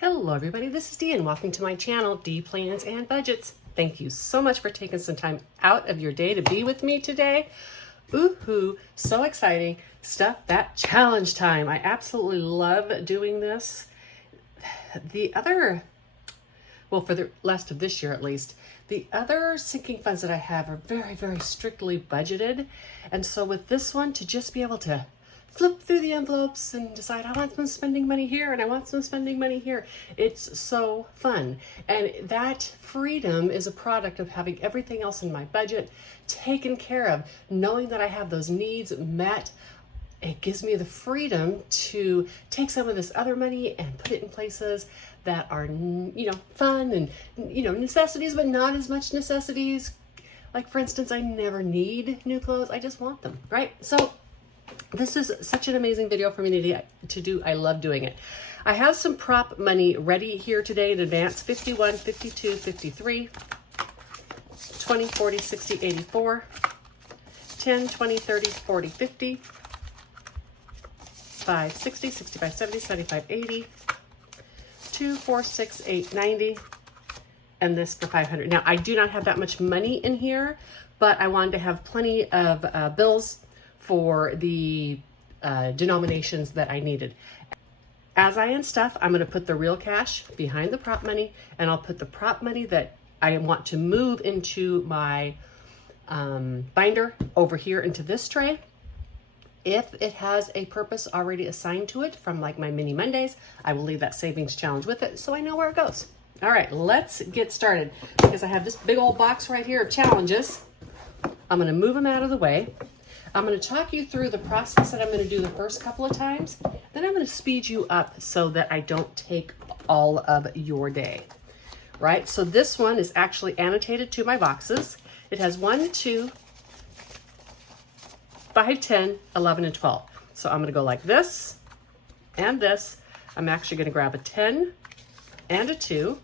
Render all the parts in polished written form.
Hello everybody, this is Dee and welcome to my channel, Dee Plans and Budgets. Thank you so much for taking some time out of your day to be with me today. Ooh, so exciting. Stuff that challenge time. I absolutely love doing this. For the rest of this year at least, the other sinking funds that I have are very, very strictly budgeted. And so with this one, to just be able to flip through the envelopes and decide I want some spending money here and I want some spending money here. It's so fun. And that freedom is a product of having everything else in my budget taken care of, knowing that I have those needs met. It gives me the freedom to take some of this other money and put it in places that are, fun and, necessities, but not as much necessities. Like for instance, I never need new clothes. I just want them, right? So this is such an amazing video for me to do. I love doing it. I have some prop money ready here today in advance. 51, 52, 53, 20, 40, 60, 84, 10, 20, 30, 40, 50, 5, 60, 65, 70, 75, 80, 2, 4, 6, 8, 90, and this for 500. Now, I do not have that much money in here, but I wanted to have plenty of bills for the denominations that I needed. As I unstuff, I'm going to put the real cash behind the prop money, and I'll put the prop money that I want to move into my binder over here into this tray. If it has a purpose already assigned to it from like my mini Mondays, I will leave that savings challenge with it so I know where it goes. All right, let's get started because I have this big old box right here of challenges. I'm going to move them out of the way. I'm going to talk you through the process that I'm going to do the first couple of times. Then I'm going to speed you up so that I don't take all of your day, right? So this one is actually annotated to my boxes. It has 1, 2, 5, 10, 11, and 12. So I'm going to go like this and this. I'm actually going to grab a 10 and a 2.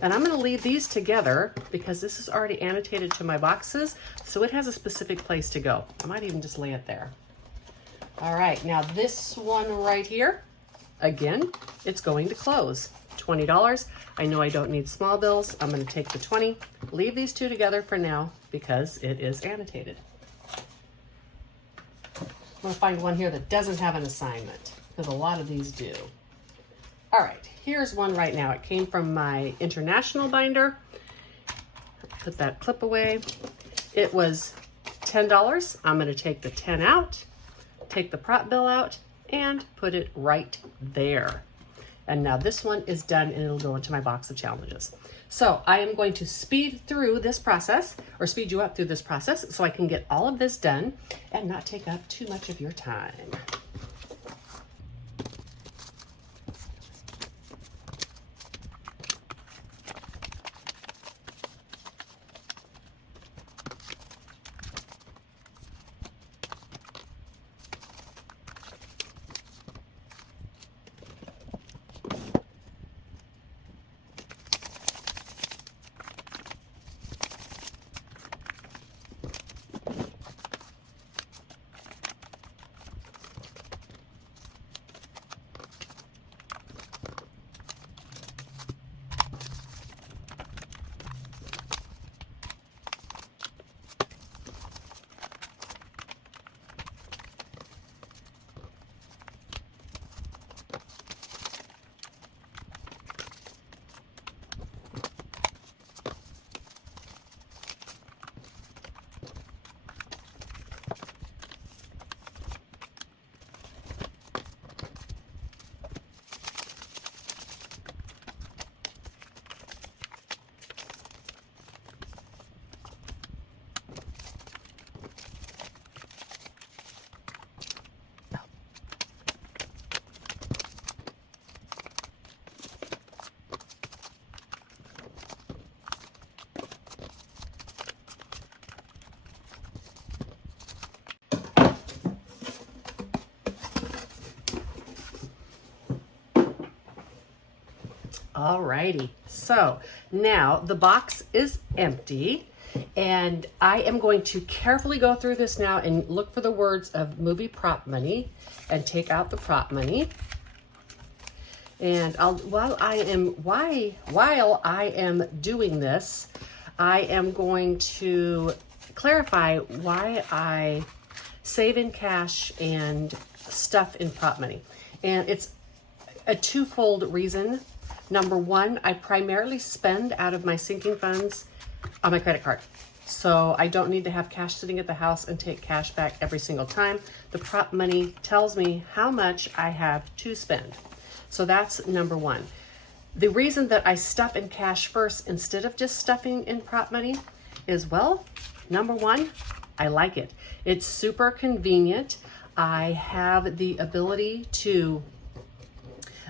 And I'm going to leave these together because this is already annotated to my boxes, so it has a specific place to go. I might even just lay it there. All right, now this one right here, again, it's going to close. $20. I know I don't need small bills. I'm going to take the 20, leave these two together for now because it is annotated. I'm going to find one here that doesn't have an assignment because a lot of these do. All right, here's one right now. It came from my international binder. Put that clip away. It was $10. I'm going to take the 10 out, take the prop bill out, and put it right there. And now this one is done and it'll go into my box of challenges. So I am going to speed through this process, or speed you up through this process so I can get all of this done and not take up too much of your time. Alrighty, so now the box is empty and I am going to carefully go through this now and look for the words of movie prop money and take out the prop money. And while I am doing this, I am going to clarify why I save in cash and stuff in prop money. And it's a twofold reason. Number one, I primarily spend out of my sinking funds on my credit card. So I don't need to have cash sitting at the house and take cash back every single time. The prop money tells me how much I have to spend. So that's number one. The reason that I stuff in cash first instead of just stuffing in prop money is, well, number one, I like it. It's super convenient. I have the ability to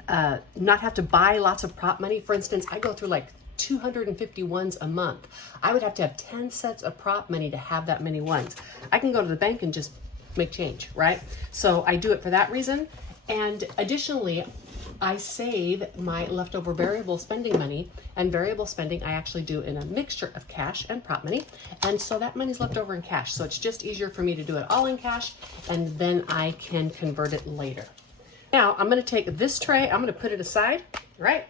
not have to buy lots of prop money. For instance, I go through like 250 ones a month. I would have to have 10 sets of prop money to have that many ones. I can go to the bank and just make change, right? So I do it for that reason. And additionally, I save my leftover variable spending money, and variable spending I actually do in a mixture of cash and prop money. And so that money's left over in cash. So it's just easier for me to do it all in cash, and then I can convert it later. Now I'm gonna take this tray, I'm gonna put it aside, right?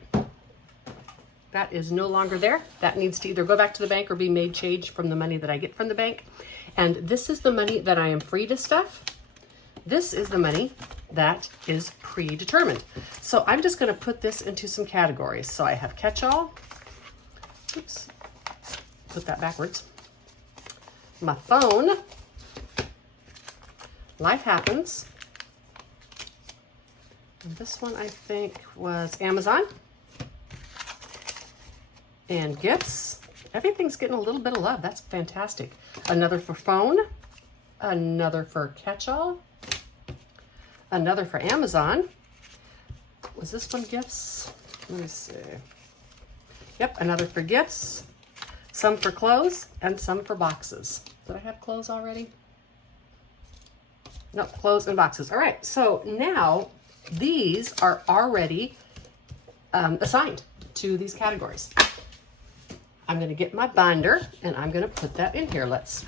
That is no longer there. That needs to either go back to the bank or be made change from the money that I get from the bank. And this is the money that I am free to stuff. This is the money that is predetermined. So I'm just gonna put this into some categories. So I have catch-all, oops, put that backwards. My phone, life happens. And this one I think was Amazon. And gifts. Everything's getting a little bit of love. That's fantastic. Another for phone, another for catch-all, another for Amazon. Was this one gifts? Let me see. Yep, another for gifts, some for clothes, and some for boxes. Did I have clothes already? No, clothes and boxes. All right, so now these are already assigned to these categories. I'm going to get my binder and I'm going to put that in here. Let's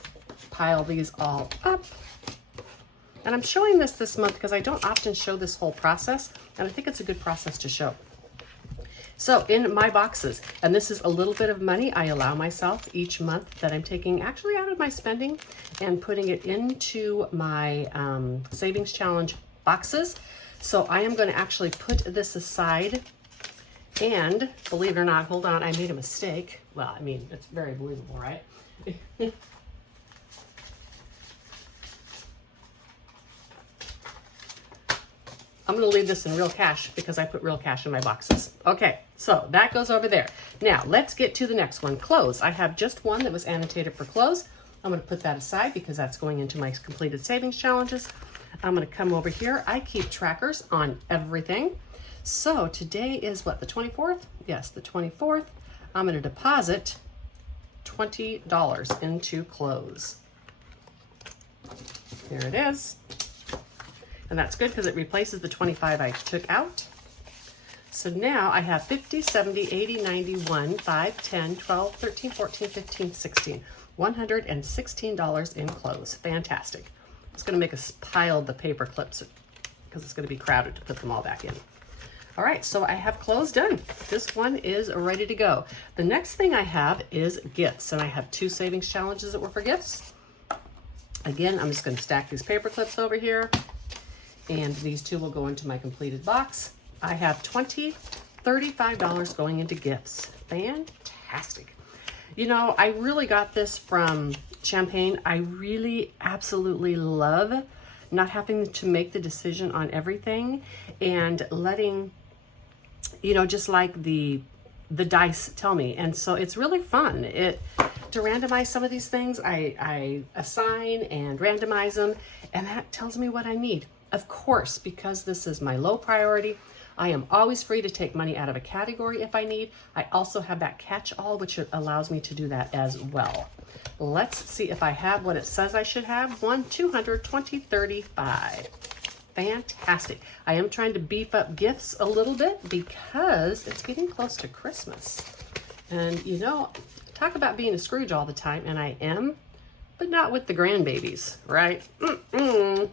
pile these all up. And I'm showing this month because I don't often show this whole process, and I think it's a good process to show. So in my boxes, and this is a little bit of money I allow myself each month that I'm taking actually out of my spending and putting it into my savings challenge boxes. So I am going to actually put this aside. And believe it or not, hold on, I made a mistake. Well, I mean, it's very believable, right? I'm gonna leave this in real cash because I put real cash in my boxes. Okay, so that goes over there. Now, let's get to the next one, clothes. I have just one that was annotated for clothes. I'm gonna put that aside because that's going into my completed savings challenges. I'm gonna come over here. I keep trackers on everything. So today is what, the 24th? Yes, the 24th. I'm going to deposit $20 into clothes. Here it is. And that's good because it replaces the 25 I took out. So now I have 50, 70, 80, 91, 5, 10, 12, 13, 14, 15, 16. $116 in clothes. Fantastic. It's going to make us pile the paper clips because it's going to be crowded to put them all back in. All right, so I have clothes done. This one is ready to go. The next thing I have is gifts, and I have 2 savings challenges that were for gifts. Again, I'm just gonna stack these paper clips over here, and these 2 will go into my completed box. I have $35 going into gifts. Fantastic. You know, I really got this from Champagne. I really absolutely love not having to make the decision on everything and letting, you know, just like the dice tell me. And so it's really fun to randomize some of these things. I assign and randomize them, and that tells me what I need. Of course, because this is my low priority, I am always free to take money out of a category if I need. I also have that catch-all, which allows me to do that as well. Let's see if I have what it says I should have. 1, 200, 20, 35. Fantastic. I am trying to beef up gifts a little bit because it's getting close to Christmas. And you know, talk about being a Scrooge all the time, and I am, but not with the grandbabies, right?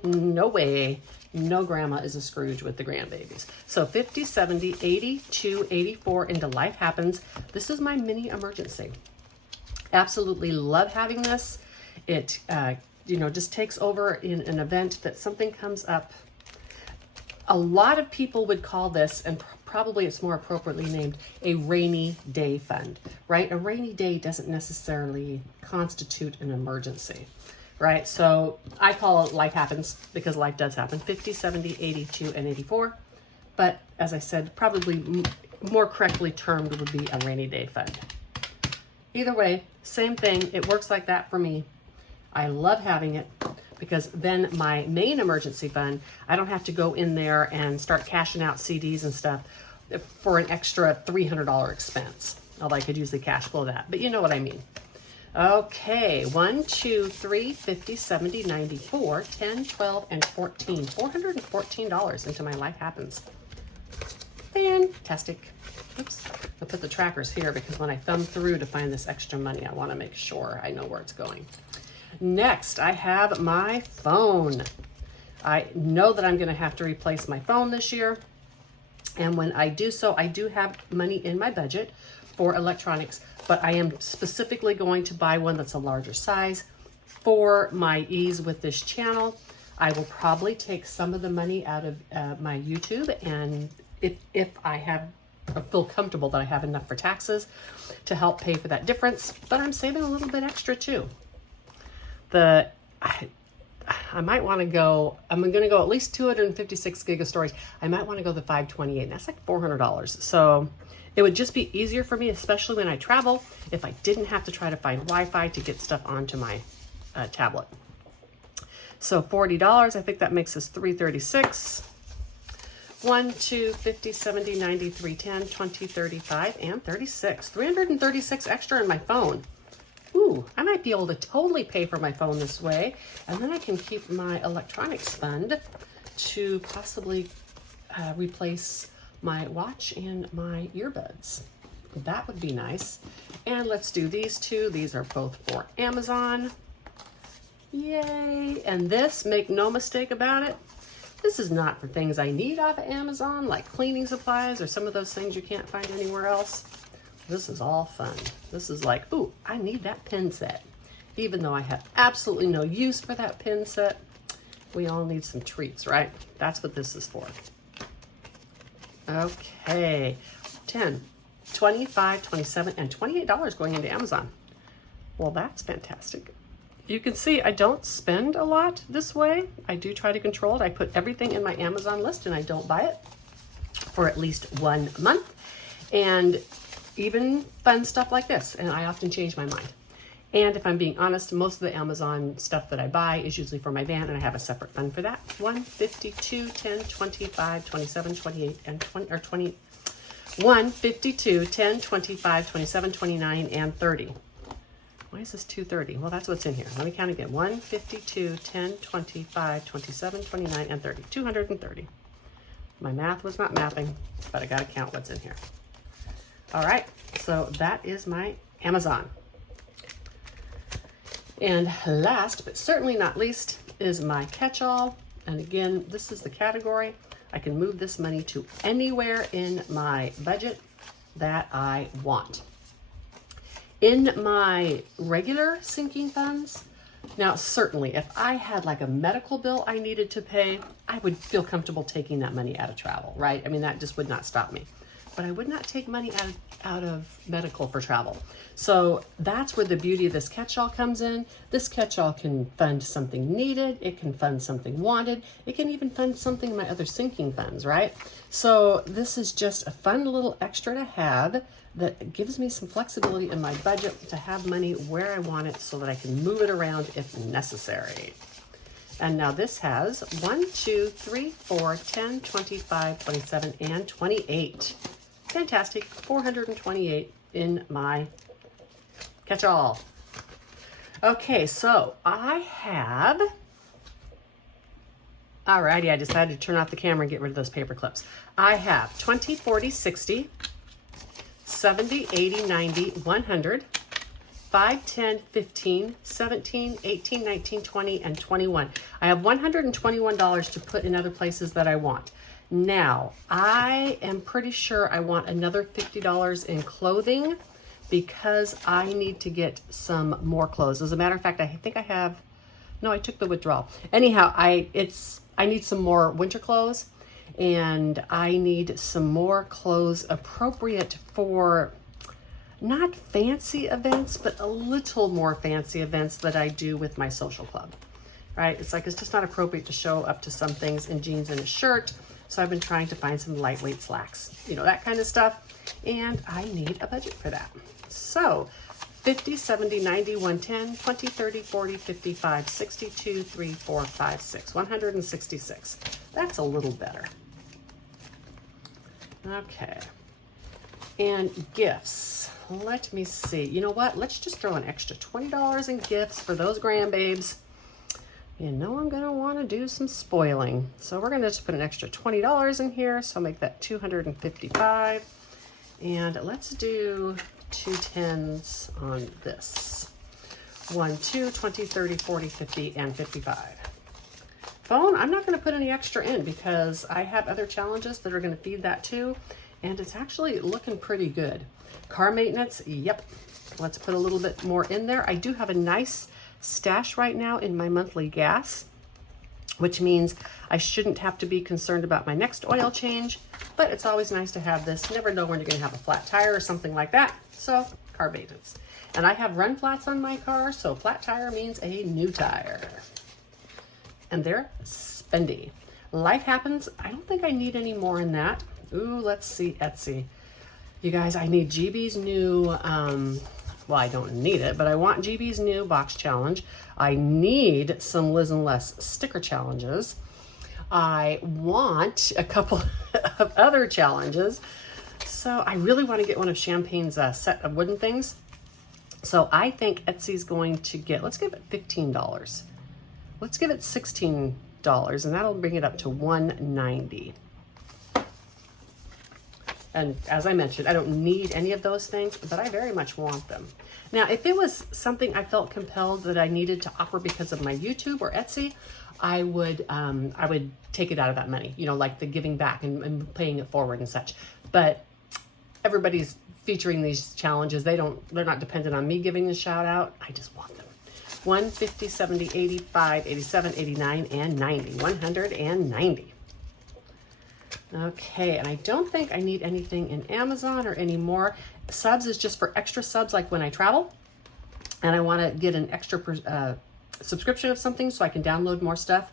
No way. No grandma is a Scrooge with the grandbabies. So 50, 70, 80, 2, 84 into Life Happens. This is my mini emergency. Absolutely love having this. It, you know, just takes over in an event that something comes up. A lot of people would call this, and probably it's more appropriately named, a rainy day fund, right? A rainy day doesn't necessarily constitute an emergency, right? So I call it Life Happens because life does happen. 50, 70, 82, and 84. But as I said, probably more correctly termed would be a rainy day fund. Either way, same thing. It works like that for me. I love having it because then my main emergency fund, I don't have to go in there and start cashing out CDs and stuff for an extra $300 expense. Although I could usually cash flow that, but you know what I mean. Okay, 1, 2, 3, 50, 70, 94, 10, 12, and 14. $414 into my Life Happens. Fantastic. Oops, I'll put the trackers here because when I thumb through to find this extra money, I want to make sure I know where it's going. Next, I have my phone. I know that I'm going to have to replace my phone this year. And when I do so, I do have money in my budget for electronics, but I am specifically going to buy one that's a larger size for my ease with this channel. I will probably take some of the money out of my YouTube, and if I feel comfortable that I have enough for taxes to help pay for that difference, but I'm saving a little bit extra too. I might want to go, I'm going to go at least 256 gig of storage. I might want to go the 528, and that's like $400. So it would just be easier for me, especially when I travel, if I didn't have to try to find Wi-Fi to get stuff onto my tablet. So $40, I think that makes us 336. 1, 2, 50, 70, 90, 3, 10, 20, 35, and 36. 336 extra in my phone. Ooh, I might be able to totally pay for my phone this way, and then I can keep my electronics fund to possibly replace my watch and my earbuds. That would be nice. And let's do these two. These are both for Amazon. Yay! And this, make no mistake about it, this is not for things I need off of Amazon, like cleaning supplies or some of those things you can't find anywhere else. This is all fun. This is like, ooh, I need that pin set. Even though I have absolutely no use for that pin set, we all need some treats, right? That's what this is for. Okay, 10, 25, 27, and $28 going into Amazon. Well, that's fantastic. You can see I don't spend a lot this way. I do try to control it. I put everything in my Amazon list and I don't buy it for at least 1 month. And even fun stuff like this, and I often change my mind. And if I'm being honest, most of the Amazon stuff that I buy is usually for my van, and I have a separate fund for that. 1, 52, 10, 25, 27, 28, and 20, or 20. 1, 52, 10, 25, 27, 29, and 30. Why is this 230? Well, that's what's in here. Let me count again. 1, 52, 10, 25, 27, 29, and 30. 230. My math was not mathing, but I got to count what's in here. All right, so that is my Amazon. And last, but certainly not least, is my catch-all. And again, this is the category. I can move this money to anywhere in my budget that I want. In my regular sinking funds, now certainly if I had like a medical bill I needed to pay, I would feel comfortable taking that money out of travel, right? I mean, that just would not stop me. But I would not take money out of medical for travel. So that's where the beauty of this catch-all comes in. This catch-all can fund something needed. It can fund something wanted. It can even fund something in my other sinking funds, right? So this is just a fun little extra to have that gives me some flexibility in my budget to have money where I want it so that I can move it around if necessary. And now this has 1, 2, 3, 4, 10, 25, 27, and 28. Fantastic, 428 in my catch-all. Okay, so I have, alrighty, I decided to turn off the camera and get rid of those paper clips. I have 20, 40, 60, 70, 80, 90, 100, 5, 10, 15, 17, 18, 19, 20, and 21. I have $121 to put in other places that I want. Now, I am pretty sure I want another $50 in clothing because I need to get some more clothes. As a matter of fact, I think I have, no, I took the withdrawal. Anyhow, I need some more winter clothes, and I need some more clothes appropriate for not fancy events, but a little more fancy events that I do with my social club, right? It's just not appropriate to show up to some things in jeans and a shirt. So I've been trying to find some lightweight slacks, you know, that kind of stuff. And I need a budget for that. So 50, 70, 90, 110, 20, 30, 40, 55, 62, 3, 4, 5, 6, 166. That's a little better. Okay. And gifts. Let me see. You know what? Let's just throw an extra $20 in gifts for those grandbabes. You know I'm going to want to do some spoiling. So we're going to just put an extra $20 in here. So I'll make that $255. And let's do 2 10s on this. 1, 2, 20, 30, 40, 50, and 55. Phone, I'm not going to put any extra in because I have other challenges that are going to feed that too. And it's actually looking pretty good. Car maintenance, yep. Let's put a little bit more in there. I do have a nice stash right now in my monthly gas, which means I shouldn't have to be concerned about my next oil change, but it's always nice to have this. You never know when you're going to have a flat tire or something like that. So car maintenance. And I have run flats on my car, so flat tire means a new tire. And they're spendy. Life happens. I don't think I need any more in that. Ooh, let's see, Etsy. You guys, I need GB's new, well, I don't need it, but I want GB's new box challenge. I need some Liz and Les sticker challenges. I want a couple of other challenges. So I really want to get one of Champagne's set of wooden things. So I think Etsy's going to get, let's give it $15. Let's give it $16, and that'll bring it up to $190. And as I mentioned, I don't need any of those things, but I very much want them. Now, if it was something I felt compelled that I needed to offer because of my YouTube or Etsy, I would take it out of that money, you know, like the giving back and paying it forward and such. But everybody's featuring these challenges. They're not dependent on me giving a shout out. I just want them. 1, 50, 70, 85, 87, 89, and 90. 190. Okay, and I don't think I need anything in Amazon or any more. Subs is just for extra subs, like when I travel, and I want to get an extra subscription of something so I can download more stuff.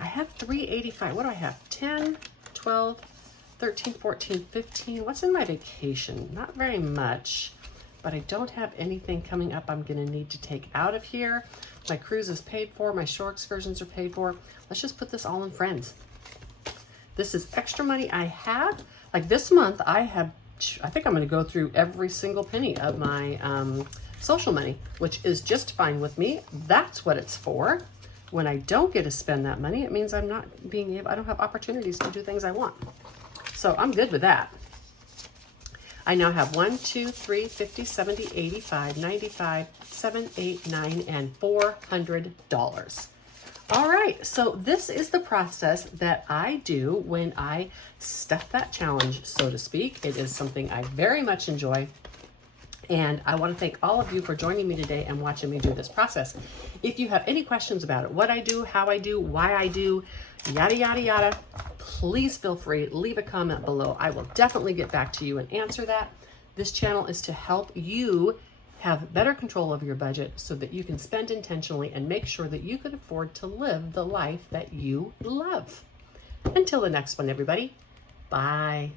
I have $385. What do I have? 10, 12, 13, 14, 15. What's in my vacation? Not very much, but I don't have anything coming up I'm going to need to take out of here. My cruise is paid for. My shore excursions are paid for. Let's just put this all in Friends. This is extra money I have. Like this month, I think I'm going to go through every single penny of my social money, which is just fine with me. That's what it's for. When I don't get to spend that money, it means I'm not I don't have opportunities to do things I want. So I'm good with that. I now have 1, 2, 3, 50, 70, 85, 95, 7, 8, 9, and $400. All right, so this is the process that I do when I stuff that challenge, so to speak. It is something I very much enjoy, and I want to thank all of you for joining me today and watching me do this process. If you have any questions about it, what I do, how I do, why I do, yada, yada, yada, please feel free, leave a comment below. I will definitely get back to you and answer that. This channel is to help you have better control over your budget so that you can spend intentionally and make sure that you can afford to live the life that you love. Until the next one, everybody. Bye.